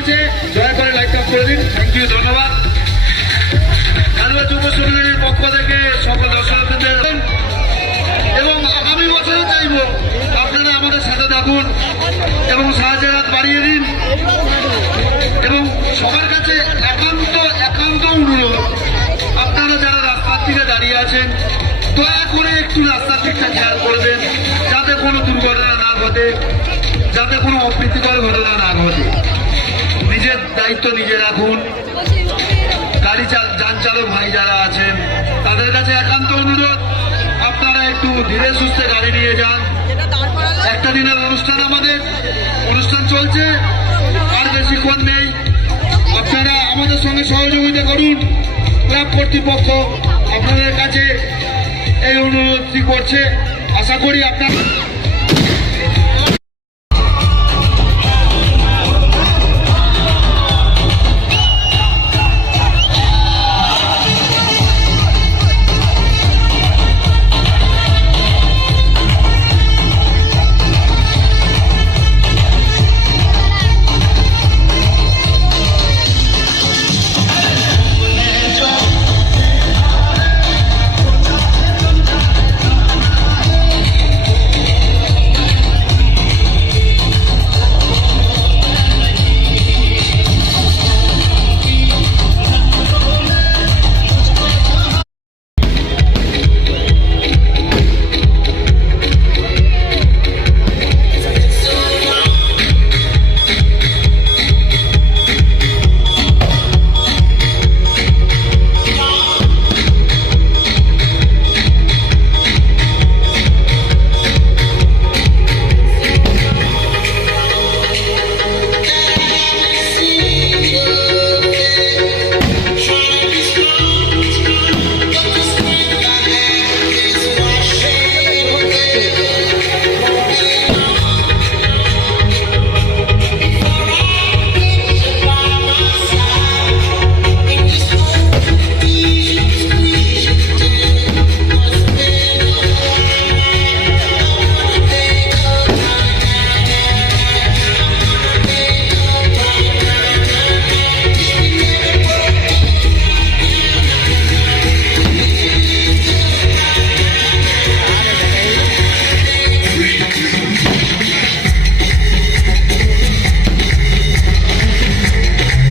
চলছে, দয়া করে লাইট অফ করে দিন। থ্যাংক ইউ, ধন্যবাদ। কালুয়া যুব সমিতির পক্ষ থেকে সকল দর্শকদের এবং আগামী বছরও চাইব আপনারা আমাদের সাথে থাকুন এবং সাহায্যের হাত বাড়িয়ে দিন। এবং সবার কাছে একান্ত অনুরোধ, আপনারা যারা রাস্তার দিকে দাঁড়িয়ে আছেন দয়া করে একটু রাস্তার দিকটা খেয়াল করবেন, যাতে কোনো দুর্ঘটনা না ঘটে, যাতে কোনো অপ্রীতিকর ঘটনা না ঘটে। নিজের দায়িত্ব নিজে রাখুন। গাড়ি যান চালক ভাই যারা আছেন তাদের কাছে একান্ত অনুরোধ, আপনারা একটু ধীরে সুস্থে গাড়ি নিয়ে যান। একটা দিনের অনুষ্ঠান, আমাদের অনুষ্ঠান চলছে, আর বেশিক্ষণ নেই। আপনারা আমাদের সঙ্গে সহযোগিতা করুন। ক্লাব কর্তৃপক্ষ আপনাদের কাছে এই অনুরোধটি করছে। আশা করি আপনারা